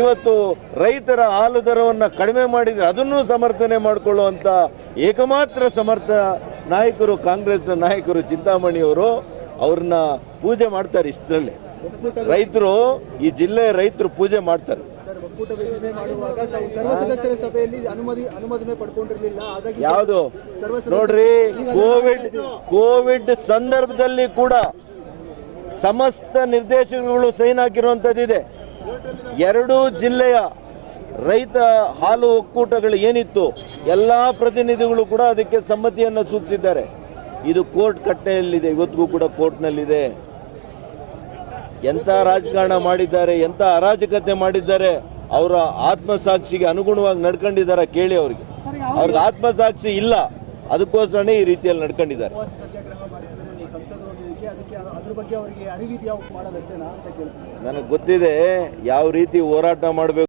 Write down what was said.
ಇವತ್ತು ರೈತರ ಹಾಲು ದರವನ್ನು ಕಡಿಮೆ ಮಾಡಿದರೆ ಅದನ್ನೂ ಸಮರ್ಥನೆ ಮಾಡಿಕೊಳ್ಳುವಂಥ ಏಕಮಾತ್ರ ಸಮರ್ಥ ನಾಯಕರು ಕಾಂಗ್ರೆಸ್ನ ನಾಯಕರು ಚಿಂತಾಮಣಿಯವರು. ಅವ್ರನ್ನ ಪೂಜೆ ಮಾಡ್ತಾರೆ. ಇಷ್ಟರಲ್ಲೇ ರೈತರು, ಈ ಜಿಲ್ಲೆಯ ರೈತರು ಪೂಜೆ ಮಾಡ್ತಾರೆ. ಯಾವುದು ನೋಡ್ರಿ, ಕೋವಿಡ್ ಸಂದರ್ಭದಲ್ಲಿ ಕೂಡ ಸಮಸ್ತ ನಿರ್ದೇಶಕರುಗಳು ಸೈನ್ ಹಾಕಿರುವಂಥದ್ದಿದೆ. ಎರಡೂ ಜಿಲ್ಲೆಯ ರೈತ ಹಾಲು ಒಕ್ಕೂಟಗಳು ಏನಿತ್ತು ಎಲ್ಲ ಪ್ರತಿನಿಧಿಗಳು ಕೂಡ ಅದಕ್ಕೆ ಸಮ್ಮತಿಯನ್ನು ಸೂಚಿಸಿದ್ದಾರೆ. ಇದು ಕೋರ್ಟ್ ಕಟ್ಟೆಯಲ್ಲಿದೆ, ಇವತ್ತಿಗೂ ಕೂಡ ಕೋರ್ಟ್ನಲ್ಲಿದೆ. ಎಂಥ ರಾಜಕಾರಣ ಮಾಡಿದ್ದಾರೆ, ಎಂಥ ಅರಾಜಕತೆ ಮಾಡಿದ್ದಾರೆ. ಅವರ ಆತ್ಮಸಾಕ್ಷಿಗೆ ಅನುಗುಣವಾಗಿ ನಡ್ಕೊಂಡಿದ್ದಾರೆ. ಕೇಳಿ, ಅವ್ರಿಗೆ ಆತ್ಮಸಾಕ್ಷಿ ಇಲ್ಲ, ಅದಕ್ಕೋಸ್ಕರನೇ ಈ ರೀತಿಯಲ್ಲಿ ನಡ್ಕೊಂಡಿದ್ದಾರೆ. ನನಗೆ ಗೊತ್ತಿದೆ ಯಾವ ರೀತಿ ಹೋರಾಟ ಮಾಡಬೇಕು.